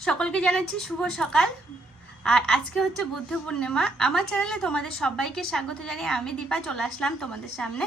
সকলকে জানাচ্ছি শুভ সকাল। আর আজকে হচ্ছে বুদ্ধ পূর্ণিমা। আমার চ্যানেলে তোমাদের সবাইকে স্বাগত জানিয়ে আমি দীপা, চলে আসলাম তোমাদের সামনে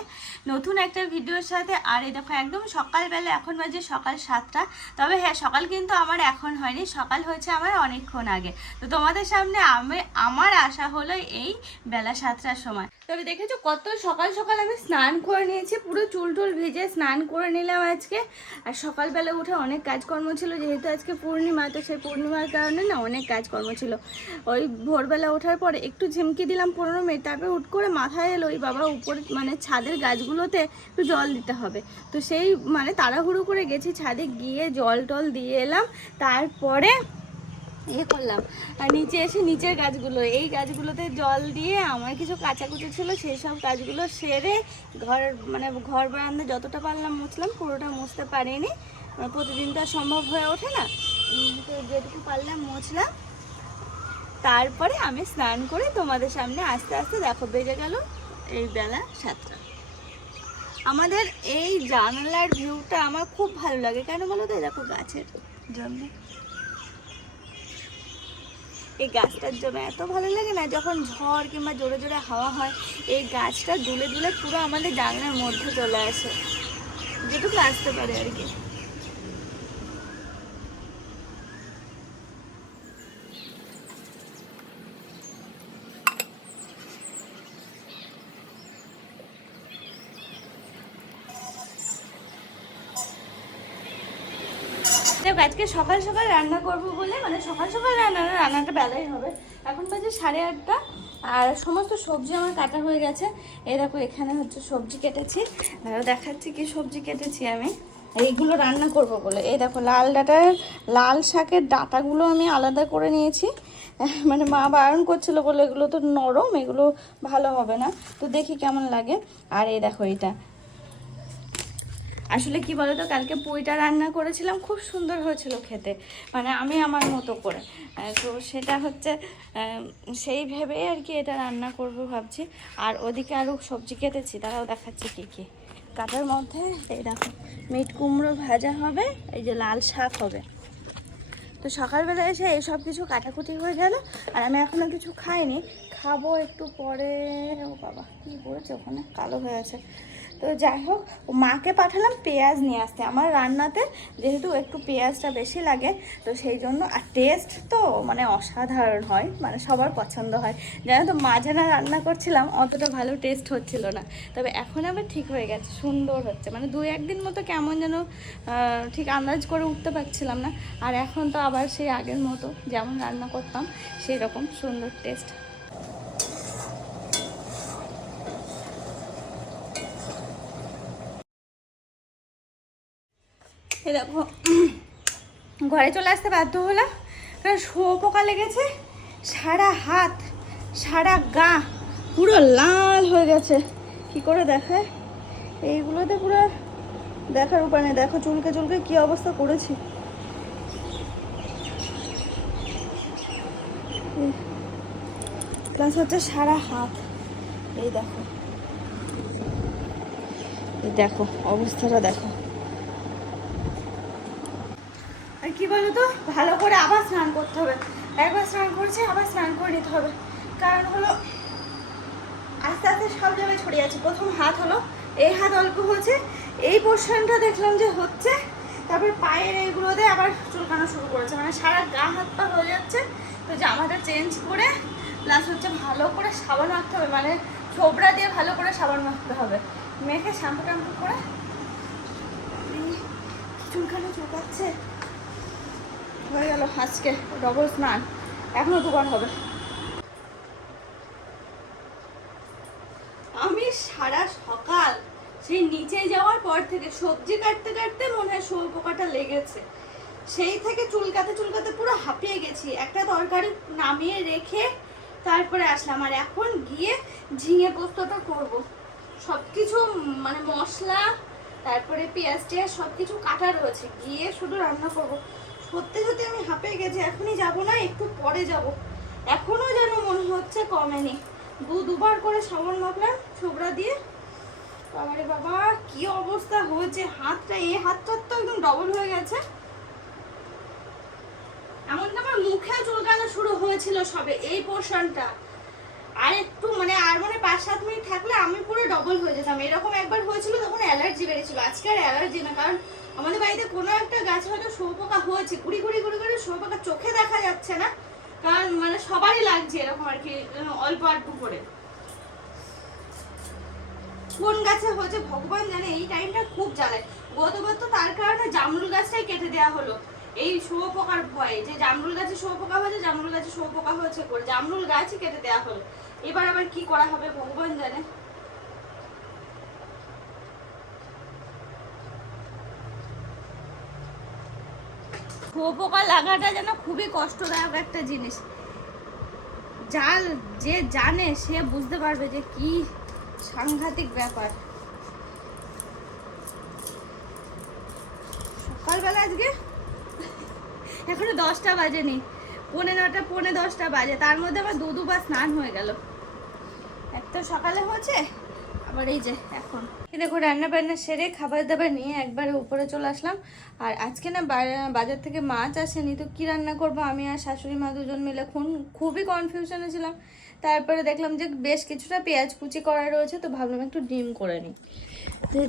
নতুন একটা ভিডিওর সাথে। আর এই দেখো, একদম সকালবেলা, এখন বাজে সকাল সাতটা। তবে হ্যাঁ সকাল কিন্তু আমার এখন হয়নি, সকাল হয়েছে আমার অনেকক্ষণ আগে। তো তোমাদের সামনে আমি, আমার আশা হলো এই বেলা সাতটার সময়। তবে দেখেছ, কত সকাল সকাল আমি স্নান করে নিয়েছি, পুরো চুল টুল ভেজে স্নান করে নিলাম আজকে। আর সকালবেলা উঠে অনেক কাজকর্ম ছিল, যেহেতু আজকে পূর্ণিমা, তো সেই পূর্ণিমার কারণে না অনেক কাজকর্ম ছিল। ওই ভোরবেলা ওঠার পরে একটু ঝিমকি দিলাম পনেরো মিনিট, তারপরে উঠ করে মাথায় এলো ওই বাবা, উপরে মানে ছাদের গাছগুলোতে একটু জল দিতে হবে। তো সেই মানে তাড়াহুড়ো করে গেছি, ছাদে গিয়ে জল টল দিয়ে এলাম, তারপরে ইয়ে করলাম। আর নিচে এসে নিচের গাছগুলো, এই গাছগুলোতে জল দিয়ে আমার কিছু কাঁচাকুচো ছিল, সেই সব গাছগুলো সেরে ঘর মানে ঘর বারান্দা যতটা পারলাম মুছলাম, পুরোটা মুছতে পারিনি। মানে প্রতিদিন তো সম্ভব হয়ে ওঠে না। তো যেটুকু পারলাম মুছলাম। তারপরে আমি স্নান করে তোমাদের সামনে আস্তে আস্তে দেখো, বেজে গেল এই বেলা সাতটা। আমাদের এই জানালার ভিউটা আমার খুব ভালো লাগে। কেন বলো তো? দেখো গাছের জন্য। এই গাছটার জন্য এত ভালো লাগে না, যখন ঝড় কিংবা জোরে জোরে হাওয়া হয়, এই গাছটা দুলে দুলে পুরো আমাদের জানলার মধ্যে চলে আসে। যেটুকু আসতে পারে আর কি। দেখ, আজকে সকাল সকাল রান্না করব বলে মানে সকাল সকাল রান্না রান্নাটা বেলাই হবে। এখন বাজে সাড়ে আটটা আর সমস্ত সবজি আমার কাটা হয়ে গেছে। এই দেখো এখানে হচ্ছে সবজি কেটেছি। দেখাচ্ছি কি সবজি কেটেছি আমি। এইগুলো রান্না করব বলে। এই দেখো লাল ডাটার লাল শাকের ডাটাগুলো আমি আলাদা করে নিয়েছি। মানে মা বারণ করছিল বলে এগুলো তো নরম এগুলো ভালো হবে না। তো দেখি কেমন লাগে। আর এই দেখো এটা আসলে কি বলতো, কালকে পুঁইটা রান্না করেছিলাম, খুব সুন্দর হয়েছিল খেতে। মানে আমি আমার মতো করে। তো সেটা হচ্ছে সেই ভেবেই আর কি এটা রান্না করব ভাবছি। আর ওদিকে আরও সবজি কেটেছি, তারাও দেখাচ্ছি কী কী। কাটার মধ্যে এই দেখো, মিট কুমড়ো ভাজা হবে, এই যে লাল শাক হবে। তো সকালবেলা এসে এই সব কিছু কাটাকুটি হয়ে গেল, আর আমি এখনও কিছু খাইনি। খাব একটু পরে, ও বাবা, কী পড়েছে ওখানে? কালো হয়ে আছে। তো যাই হোক, মাকে পাঠালাম পেঁয়াজ নিয়ে আসতে। আমার রান্নাতে যেহেতু একটু পেঁয়াজটা বেশি লাগে, তো সেই জন্য আর টেস্ট তো মানে অসাধারণ হয় মানে সবার পছন্দ হয়। জানো তো মাঝে না রান্না করছিলাম, অতটা ভালো টেস্ট হচ্ছিল না। তবে এখন আবার ঠিক হয়ে গেছে, সুন্দর হচ্ছে। মানে দু একদিন মতো কেমন যেন ঠিক আন্দাজ করে উঠতে পারছিলাম না। আর এখন তো আবার সেই আগের মতো যেমন রান্না করতাম সেই রকম সুন্দর টেস্ট এই দেখো, ঘরে চলে আসতে বাধ্য হলাম। কারণ পোকা লেগেছে, সারা হাত, সারা গা পুরো লাল হয়ে গেছে। কি করে দেখায়? এইগুলোতে পুরো দেখার উপায় নেই। দেখো চুলকে চুলকে কি অবস্থা করেছি। প্লাস হচ্ছে সারা হাত। এই দেখো। এই দেখো, অবস্থাটা দেখো আর কি বলো তো ভালো করে আবার স্নান করতে হবে। একবার স্নান করছে, আবার স্নান করে নিতে হবে। কারণ হলো, আস্তে আস্তে সব জায়গায় ছড়িয়ে আছে। প্রথম হাত হলো, এই হাত অল্প হয়েছে। এই পোর্শনটা দেখলাম যে হচ্ছে, তারপর পায়ের এইগুলোতে আবার চুলকানো শুরু করেছে। মানে সারা গা হাত পা হয়ে যাচ্ছে। তো জামাটা চেঞ্জ করে প্লাস হচ্ছে ভালো করে সাবান মাখতে হবে। মানে ছোবড়া দিয়ে ভালো করে সাবান মাখতে হবে। মেখে শ্যাম্পু ট্যাম্পু করে চুলকানো চুলকাচ্ছে। হয়ে গেল আজকে ডবল স্নান। এখনও দুবার হবে। আমি সারা সকাল সেই নিচে যাওয়ার পর থেকে সবজি কাটতে কাটতে মনে হয় শুয়োপোকাটা লেগেছে। সেই থেকে চুলকাতে চুলকাতে পুরো হাঁপিয়ে গেছি। একটা তরকারি নামিয়ে রেখে তারপরে আসলাম। আর এখন গিয়ে ঝিঙে পোস্তটা করব। সব কিছু মানে মশলা, তারপরে পেঁয়াজ টেয়াজ সব কিছু কাটা রয়েছে। গিয়ে শুধু রান্না করব। সত্যি সত্যি আমি হাঁপিয়ে গেছি, এখনই যাব না, একটু পরে যাব। এখনও যেন মনে হচ্ছে কমেনি। দু দুবার করে সাবান মাখলাম, ছোবড়া দিয়ে। বাবারে বাবা, কি অবস্থা হয়েছে, হাতটা এই হাতটার তো একদম ডবল হয়ে গেছে। এমনকি আমার মুখেও চুলকানো শুরু হয়েছিল সবে, এই পোর্শনটা আর একটু মানে আর মানে পাঁচ সাত মিনিট থাকলে আমি পুরো ডবল হয়ে যেতাম। এরকম একবার হয়েছিল, তখন অ্যালার্জি বেড়েছিল। আজকে আর অ্যালার্জি না, কারণ আমাদের বাড়িতে কোনো একটা গাছে হয়তো শুয়োপোকা হয়েছে কুড়ি কুড়ি কুড়ি করে শুয়োপোকা চোখে দেখা যাচ্ছে না। কারণ মানে সবারই লাগছে এরকম আর কি অল্প আল্প করে। কোন গাছে হয়েছে ভগবান জানে, এই টাইমটা খুব জ্বালায়। গতবার তো তার কারণে জামরুল গাছটাই কেটে দেওয়া হলো। এই শুয়োপোকার ভয়ে, যে জামরুল গাছে শুয়োপোকা হয়েছে, জামরুল গাছে শুয়োপোকা হয়েছে করে জামরুল গাছই কেটে দেওয়া হলো। এবার আবার কি করা হবে ভগবান জানে। শুয়োপোকা লাগাটা যেন খুবই কষ্টদায়ক একটা জিনিস। জাল যে জানে সে বুঝতে পারবে যে কি সাংঘাতিক ব্যাপার। সকালবেলা আজকে? এখনও দশটা বাজেনি। পৌনে নটা, পৌনে দশটা বাজে। তার মধ্যে আবার দু দুবার স্নান হয়ে গেল। এক তো সকালে হয়েছে আবার এই যে, এখন। দেখো রান্না বান্না সেরে খাবার দাবার নিয়ে একবারে উপরে চলে আসলাম। আর আজকে না বাজার থেকে মাছ আসেনি, তো কি রান্না করব? আমি আর শাশুড়ি মা দুজন মিলে খুন, খুবই কনফিউশনে ছিলাম। তারপরে দেখলাম যে বেশ কিছুটা পেঁয়াজ কুচি করা রয়েছে, তো ভাবলাম একটু ডিম করে নিই।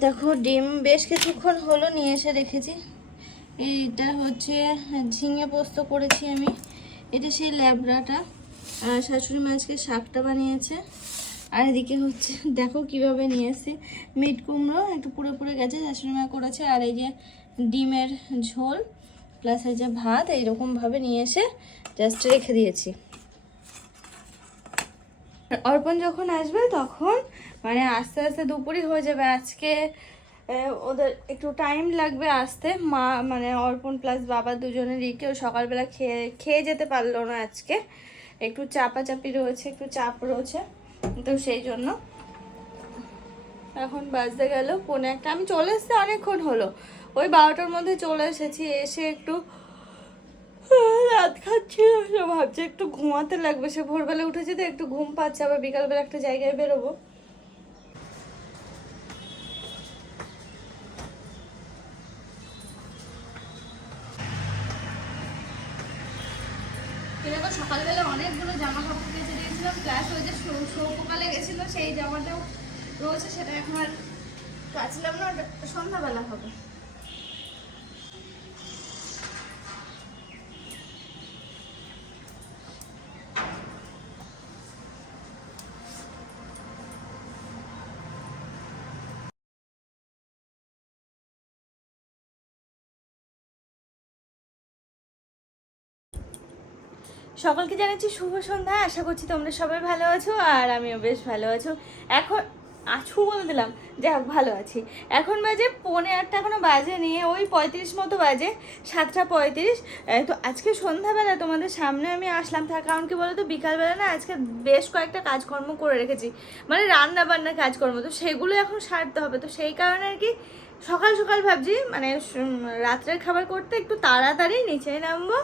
দেখো, ডিম বেশ কিছুক্ষণ হলো, নিয়ে এসে রেখেছি। এইটা হচ্ছে, ঝিঙে পোস্ত করেছি আমি। এটা সেই ল্যাবড়াটা। শাশুড়ি মাছকে শাকটা বানিয়েছে। আর এদিকে হচ্ছে, দেখো কীভাবে নিয়ে এসেছি। মিট কুমড়ো একটু পুড়ে পুড়ে গেছে শাশুড়ি মা করেছে। আর এই যে ডিমের ঝোল প্লাস এই যে ভাত, এইরকমভাবে নিয়ে এসে জাস্ট রেখে দিয়েছি। অর্পণ যখন আসবে তখন মানে আস্তে আস্তে দুপুরই হয়ে যাবে। আজকে ওদের একটু টাইম লাগবে আসতে। মা মানে অর্পণ প্লাস বাবা দুজনেরই কেউ সকালবেলা খেয়ে খেয়ে যেতে পারল না আজকে। একটু চাপাচাপি রয়েছে, একটু চাপ রয়েছে। তো সেই জন্য এখন বাজতে গেল পৌনে একটা। আমি চলে এসেছি অনেকক্ষণ হলো। ওই বারোটার মধ্যে চলে এসেছি, এসে একটু রাত খাচ্ছি, ভাবছি একটু ঘুমাতে লাগবে। সে ভোরবেলা উঠেছি তো, একটু ঘুম পাচ্ছে, আবার বিকালবেলা একটা জায়গায় বেরোবো। দেখো সকালবেলা অনেকগুলো জামা কাপড় কেচে দিয়েছিলাম প্লাস ওই যে সৌপকালে গেছিল, সেই জামাটাও রয়েছে, সেটা এখন আর কাচলাম না, ওটা সন্ধ্যাবেলা হবে। সকলকে জানাচ্ছি শুভ সন্ধ্যা। আশা করছি তোমরা সবাই ভালো আছো আর আমিও বেশ ভালো আছো। এখন আছু বলে দিলাম, যাক, ভালো আছি। এখন বাজে পৌনে আটটা, এখনও বাজে নিয়ে ওই পঁয়ত্রিশ মতো বাজে, সাতটা পঁয়ত্রিশ। তো আজকে সন্ধ্যাবেলা তোমাদের সামনে আমি আসলাম তার কারণ কি বলতো, বিকালবেলা না আজকে বেশ কয়েকটা কাজকর্ম করে রেখেছি। মানে রান্না বান্নার কাজকর্ম, তো সেগুলো এখন সারতে হবে। তো সেই কারণে আর কি সকাল সকাল ভাবছি মানে রাত্রের খাবার করতে একটু তাড়াতাড়ি নিচে নামবো।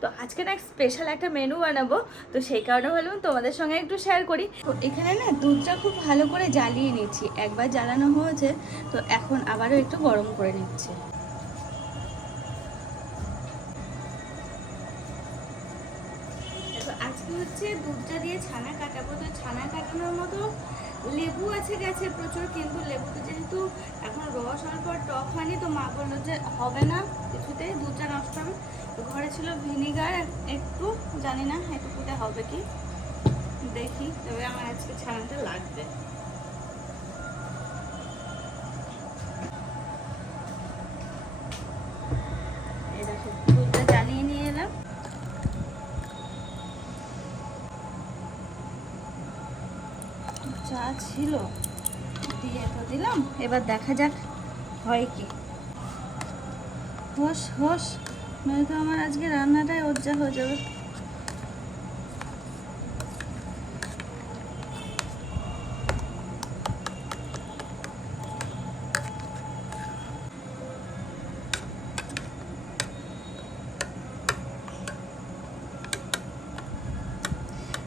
তো আজকে না স্পেশাল একটা মেনু বানাবো। তো সেই কারণে ভাবলাম তোমাদের সঙ্গে একটু শেয়ার করি। তো এখানে না দুধটা খুব ভালো করে জ্বালিয়ে নিচ্ছি। একবার জ্বালানো হয়েছে, তো এখন আবারও একটু গরম করে নিচ্ছি। আজকে হচ্ছে দুধটা দিয়ে ছানা কাটাবো। তো ছানা কাটানোর মতো লেবু আছে গেছে প্রচুর, কিন্তু লেবুতে যেহেতু এখন রস, অল্প টক হয়নি, তো মা বলল যে হবে না, কিছুতেই দুধটা নষ্ট হবে। ঘরে ছিল ভিনিগার, একটু, জানি না এটুকুতে হবে কি। দেখি, তবে আমার আজকে ছানাটা লাগবে। ছিল। দিয়ে তো দিলাম, এবার দেখা যাক হয় কি। হোস হোস, নয়তো আমার আজকে রান্নাটাই ওজ্জা হয়ে যাবে।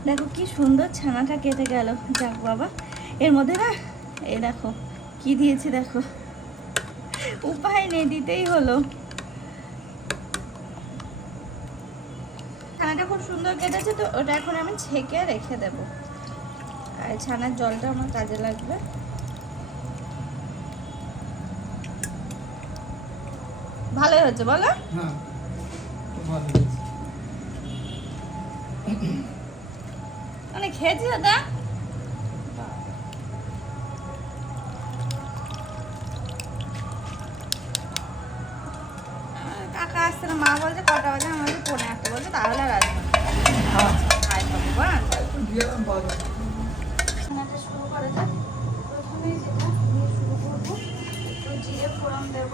দেখো কি সুন্দর ছানাটা কেটে গেল। যাক বাবা। এর মধ্যে না এ দেখো কি দিয়েছে দেখো? উপায় নেই দিতেই হলো। ছানাটা খুব সুন্দর কেটেছে তো ওটা এখন আমি ছেঁকে রেখে দেব। আর ছানার জলটা আমার কাজে লাগবে। ভালোই হচ্ছে বলো? হ্যাঁ। মানে খেয়েছি দাদা বলছে কটা বাজে? আমি বলছি পৌনে একটা বলছে তাহলে আর আসবে। হায়? শুরু করা যাক। প্রথমে যেটা দিয়ে শুরু করব জিরে ফোড়ন দেব।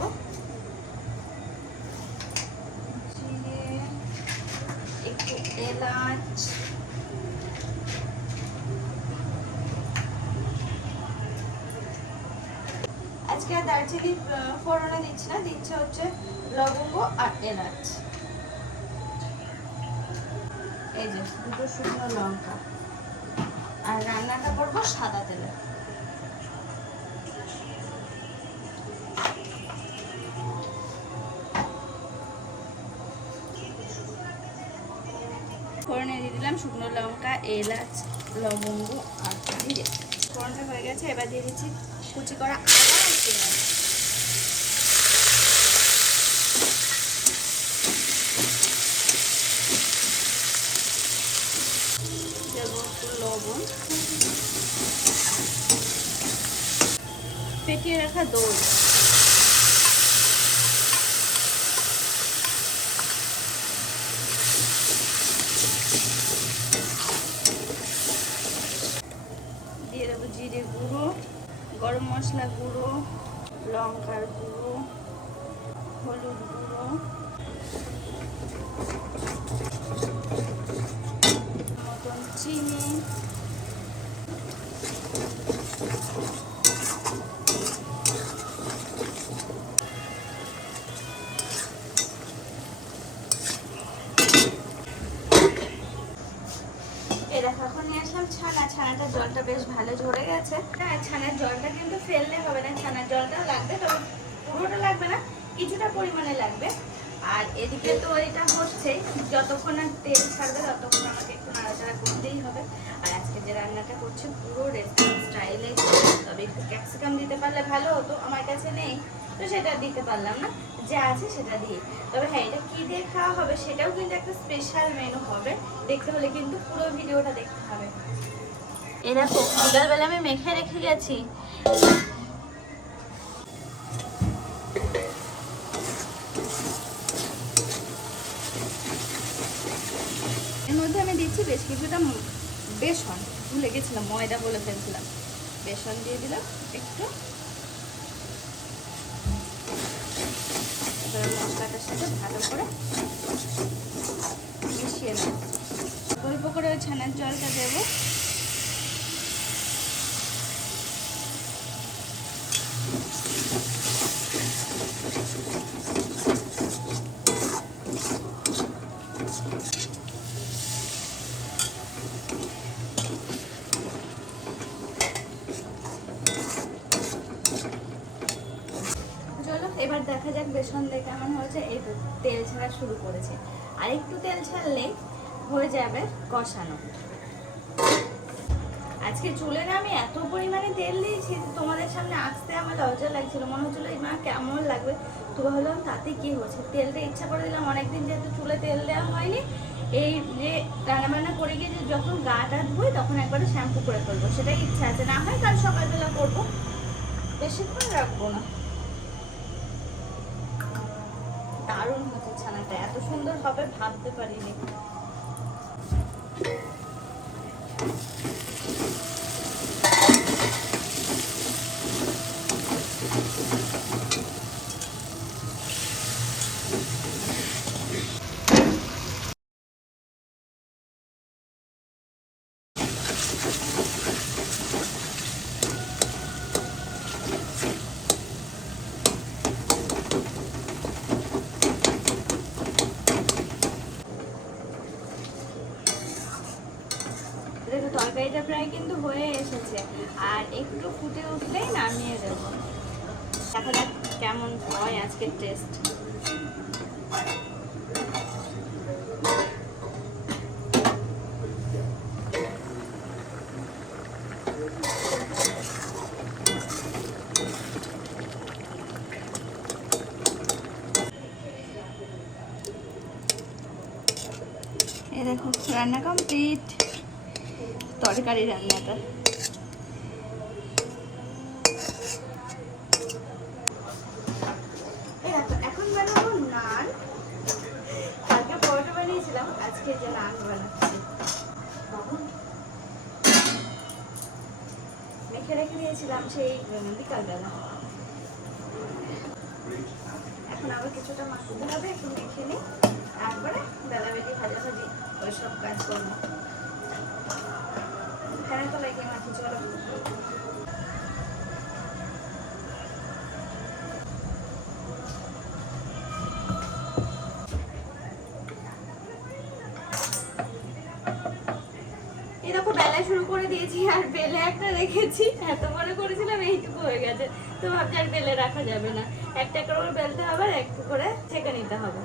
এলাচ। আজকে আহ, ফোড়নে দিচ্ছি না দিচ্ছে হচ্ছে লবঙ্গ আর এলাচ। এই যে দুটো শুকনো লঙ্কা। আর রান্নাটা করব সাদা তেলে। ফোড়নে দিয়ে দিলাম শুকনো লঙ্কা, এলাচ, লবঙ্গ আর ফোড়নটা হয়ে গেছে, এবার দিয়ে দিচ্ছি কুচি করা আদা দেবো একটু লবণ ফেটিয়ে রাখা দই। দিয়ে জিরে গুঁড়ো, গরম মশলা গুঁড়ো, লঙ্কার গুঁড়ো, হলুদ গুঁড়ো। মতন চিনি। জলটা বেশ ভালো ঝরে গেছে। হ্যাঁ ছানার জলটা কিন্তু ফেললে হবে না, ছানার জলটা লাগবে, তবে পুরোটা লাগবে না, কিছুটা পরিমাণে লাগবে। আর এদিকে তো এটা হচ্ছে, যতক্ষণ আর তেল ছাড়বে, ততক্ষণ আমাকে একটু নাড়াচাড়া করতেই হবে। আর আজকে যে রান্নাটা করছে, পুরো রেস্টুরেন্ট স্টাইলে তবে একটু ক্যাপসিকাম দিতে পারলে ভালো হতো, আমার কাছে নেই, তো সেটা দিতে পারলাম না, যা আছে সেটা দিয়ে। তবে হ্যাঁ এটা কী দিয়ে খাওয়া হবে, সেটাও কিন্তু একটা স্পেশাল মেনু হবে, দেখতে হলে কিন্তু পুরো ভিডিওটা দেখতে হবে। এই দেখো আমি মেখে রেখে গেছি। এর মধ্যে আমি দিচ্ছি বেশ কিছুটা বেসন। ভুলে গেছিলাম, ময়দা বলে ফেলছিলাম। বেসন দিয়ে দিলাম একটু। মশলাটার সাথে ভালো করে মিশিয়ে নেব। অল্প করে ওই ছানার জলটা দেবো চলো এবার দেখা যাক বেসন দিয়ে কেমন হয়েছে এই তো তেল ছাড়া শুরু করেছে। আর একটু তেল ছাড়লেই হয়ে যাবে কষানো। আজকে চুলে না আমি এত পরিমাণে তেল দিয়েছি তোমাদের সামনে আসতে আমার লজ্জা লাগছিল। মনে হচ্ছিল এই মা কেমন লাগবে। তো ভাবলাম তাতে কি হচ্ছে? তেলটা ইচ্ছা করে দিলাম। অনেকদিন যেহেতু চুলে তেল দেওয়া হয়নি, এই যে রান্নাবান্না করে গিয়ে যখন গাটা ধুই তখন একবারে শ্যাম্পু করে ফেলব। সেটাই ইচ্ছা আছে। না হয় কাল সকালবেলা করব। বেশিক্ষণ রাখব না। দারুণ হচ্ছে ছানাটা এত সুন্দর হবে ভাবতে পারিনি। প্রায় কিন্তু হয়ে এসেছে। আর একটু ফুটে উঠলেই নামিয়ে দেব। দেখা যাক কেমন হয় আজকের টেস্ট দেখো, রান্না কমপ্লিট তরকারি রান্নাটা। এখন কালকে আজকে যে রেখে সেই বিকালবেলা। এখন আবার কিছুটা মাখতে হবে, একটু মেখে নিই। তারপরে বেলা বেলি ভাজা ভাজি ওইসব কাজ করব ফ্যানের তলায় গিয়ে শুরু করে দিয়েছি আর বেলে একটা রেখেছি। এত বড় করেছিলাম এইটুকু হয়ে গেছে। তো ভাবছি আর বেলে রাখা যাবে না। একটা একটা করে বেলতে হবে একটু করে ছেঁকে নিতে হবে।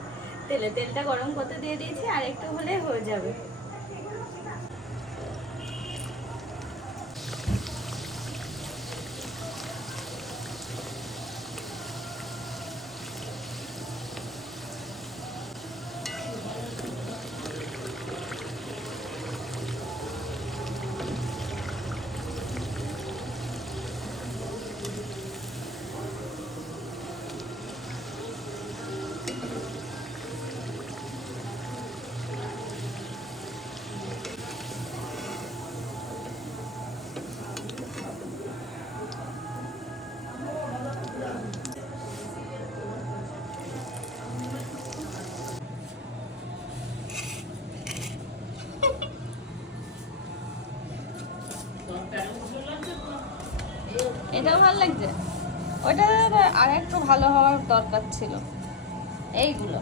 তেলে তেলটা গরম করতে দিয়ে দিয়েছি, আর একটু হলে হয়ে যাবে। আর একটু ভালো হওয়ার দরকার ছিল। এইগুলো।